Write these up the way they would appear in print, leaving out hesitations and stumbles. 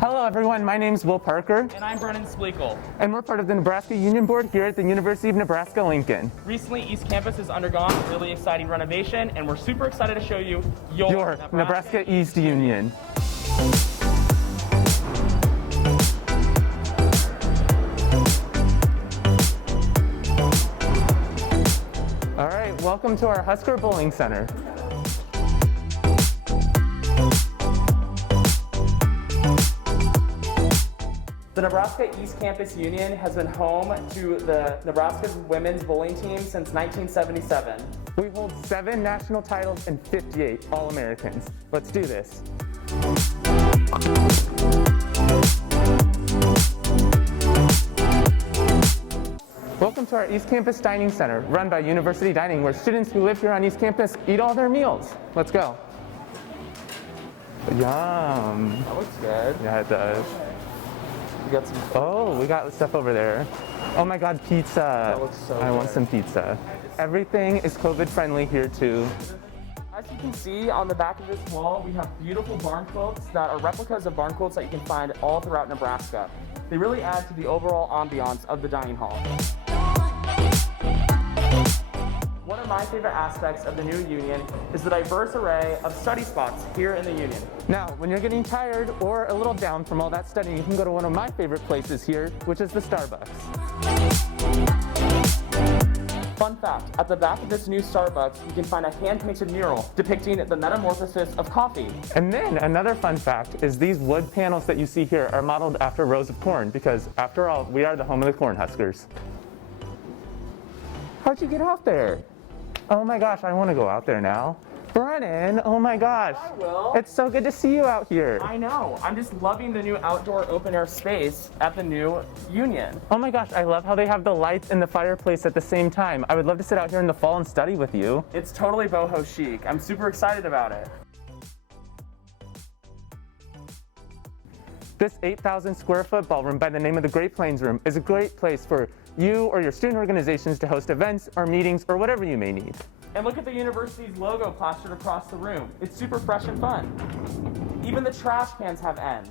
Hello everyone, my name's Will Parker. And I'm Brennan Spleakle. And we're part of the Nebraska Union Board here at the University of Nebraska-Lincoln. Recently, East Campus has undergone a really exciting renovation, and we're super excited to show you your Nebraska East Union. All right, welcome to our Husker Bowling Center. The Nebraska East Campus Union has been home to the Nebraska's women's bowling team since 1977. We hold 7 national titles and 58 All-Americans. Let's do this. Welcome to our East Campus Dining Center, run by University Dining, where students who live here on East Campus eat all their meals. Let's go. Yum. That looks good. Yeah, it does. We got some. Oh, we got stuff over there. Oh my God, pizza. That looks so good. I want some pizza. Everything is COVID friendly here too. As you can see on the back of this wall, we have beautiful barn quilts that are replicas of barn quilts that you can find all throughout Nebraska. They really add to the overall ambiance of the dining hall. One of my favorite aspects of the new Union is the diverse array of study spots here in the Union. Now, when you're getting tired or a little down from all that studying, you can go to one of my favorite places here, which is the Starbucks. Fun fact, at the back of this new Starbucks, you can find a hand-painted mural depicting the metamorphosis of coffee. And then another fun fact is these wood panels that you see here are modeled after rows of corn because, after all, we are the home of the Cornhuskers. How'd you get out there? Oh my gosh, I want to go out there now. Brennan, oh my gosh. Hi, Will. It's so good to see you out here. I know. I'm just loving the new outdoor open air space at the new Union. Oh my gosh, I love how they have the lights and the fireplace at the same time. I would love to sit out here in the fall and study with you. It's totally boho chic. I'm super excited about it. This 8,000 square foot ballroom by the name of the Great Plains Room is a great place for you or your student organizations to host events or meetings or whatever you may need. And look at the university's logo plastered across the room. It's super fresh and fun. Even the trash cans have ends.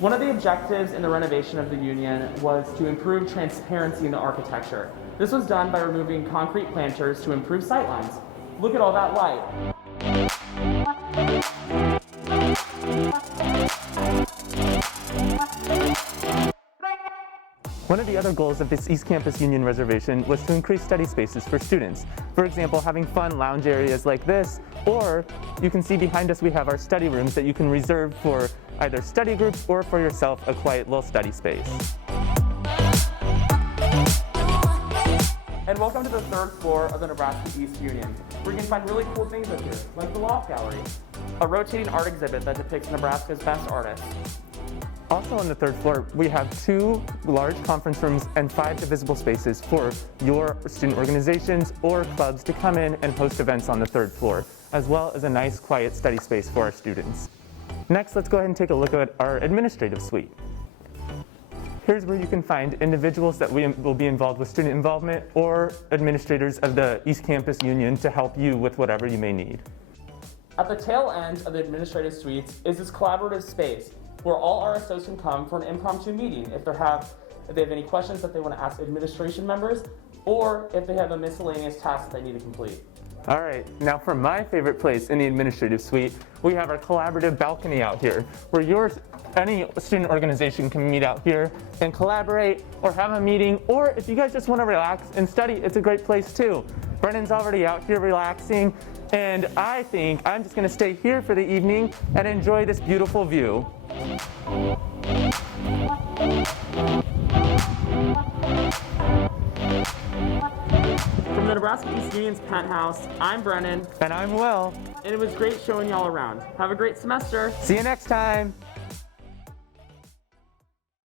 One of the objectives in the renovation of the Union was to improve transparency in the architecture. This was done by removing concrete planters to improve sightlines. Look at all that light. One of the other goals of this East Campus Union reservation was to increase study spaces for students. For example, having fun lounge areas like this, or you can see behind us we have our study rooms that you can reserve for either study groups or for yourself, a quiet little study space. And welcome to the 3rd floor of the Nebraska East Union, where you can find really cool things up here, like the Loft Gallery, a rotating art exhibit that depicts Nebraska's best artists. Also on the 3rd floor, we have 2 large conference rooms and 5 divisible spaces for your student organizations or clubs to come in and host events on the 3rd floor, as well as a nice quiet study space for our students. Next, let's go ahead and take a look at our administrative suite. Here's where you can find individuals that will be involved with student involvement or administrators of the East Campus Union to help you with whatever you may need. At the tail end of the administrative suites is this collaborative space where all RSOs can come for an impromptu meeting if they have any questions that they want to ask administration members, or if they have a miscellaneous task that they need to complete. All right, now for my favorite place in the administrative suite, we have our collaborative balcony out here, where any student organization can meet out here and collaborate or have a meeting, or if you guys just want to relax and study, it's a great place too. Brennan's already out here relaxing, and I think I'm just going to stay here for the evening and enjoy this beautiful view. From the Nebraska East Union's penthouse, I'm Brennan. And I'm Will. And it was great showing y'all around. Have a great semester. See you next time.